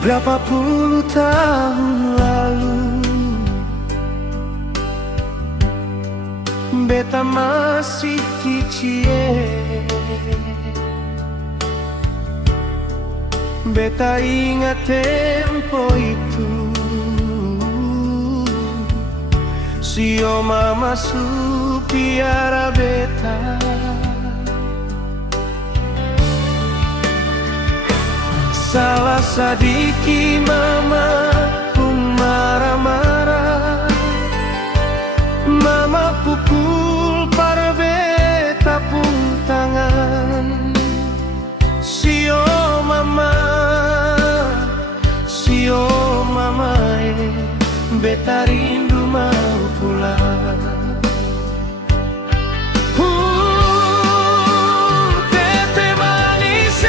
Berapa puluh tahun lalu beta masih kecil. Beta ingat tempo itu, si mama su piara beta. Salah sedikit mama pun marah-marah, mama pukul para beta pun tangan. Sio mama beta rindu mau pulang. Tete manis,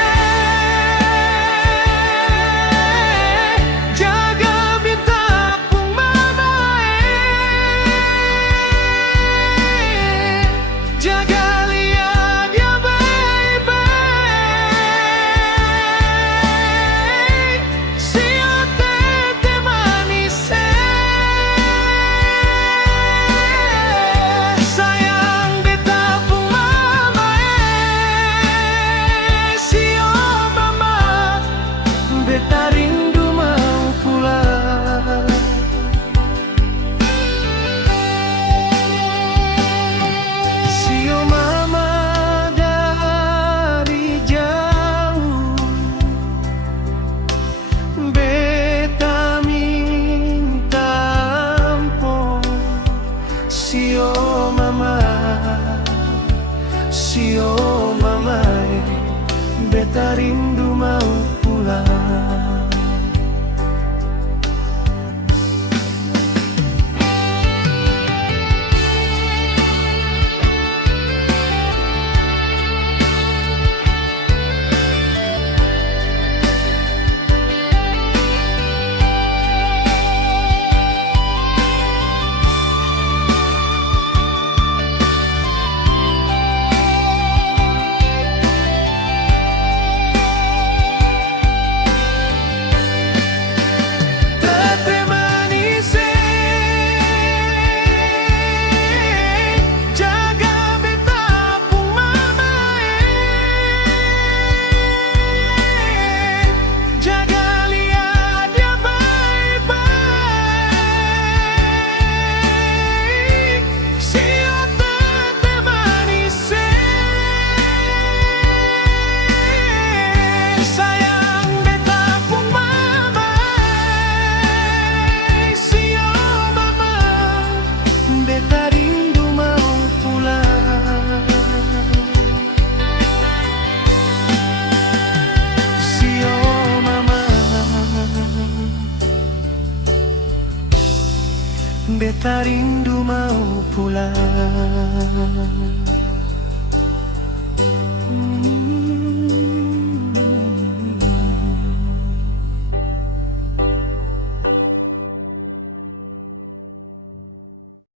jaga beta pun mama, jaga lihat dia baik-baik. Sio tete manis, sayang beta pun mama, sio mama beta rindu mau pulang. Sio mama dari jauh, beta minta ampun. Sio mama beta rindu mau pulang. Beta rindu mau pulang.